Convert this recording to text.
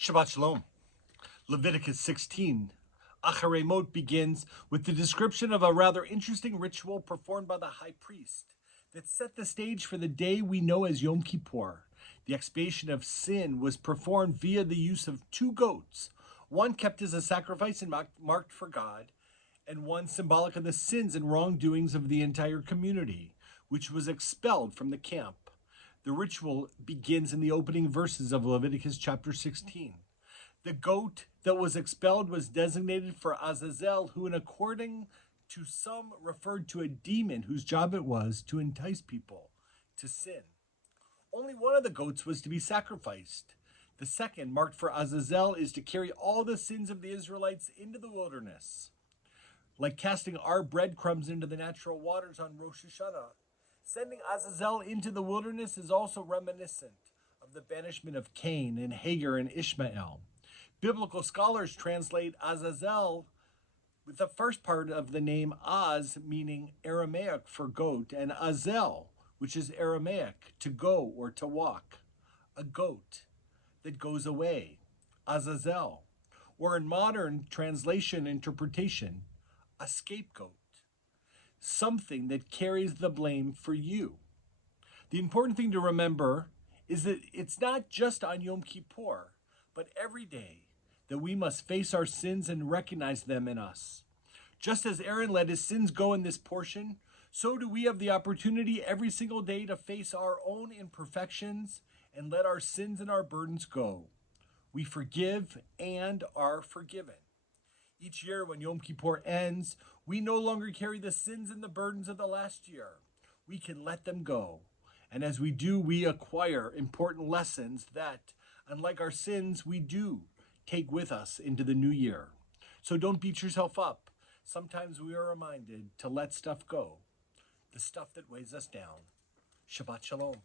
Shabbat Shalom. Leviticus 16. Acharei begins with the description of a rather interesting ritual performed by the high priest that set the stage for the day we know as Yom Kippur. The expiation of sin was performed via the use of two goats, one kept as a sacrifice and marked for God, and one symbolic of the sins and wrongdoings of the entire community, which was expelled from the camp. The ritual begins in the opening verses of Leviticus chapter 16. The goat that was expelled was designated for Azazel, who, according to some, referred to a demon whose job it was to entice people to sin. Only one of the goats was to be sacrificed. The second, marked for Azazel, is to carry all the sins of the Israelites into the wilderness. Like casting our breadcrumbs into the natural waters on Rosh Hashanah, sending Azazel into the wilderness is also reminiscent of the banishment of Cain and Hagar and Ishmael. Biblical scholars translate Azazel with the first part of the name Az, meaning Aramaic for goat, and Azel, which is Aramaic, to go or to walk. A goat that goes away, Azazel. Or in modern translation interpretation, a scapegoat. Something that carries the blame for you. The important thing to remember is that it's not just on Yom Kippur, but every day that we must face our sins and recognize them in us. Just as Aaron let his sins go in this portion, so do we have the opportunity every single day to face our own imperfections and let our sins and our burdens go. We forgive and are forgiven. Each year when Yom Kippur ends, we no longer carry the sins and the burdens of the last year. We can let them go. And as we do, we acquire important lessons that, unlike our sins, we do take with us into the new year. So don't beat yourself up. Sometimes we are reminded to let stuff go, the stuff that weighs us down. Shabbat Shalom.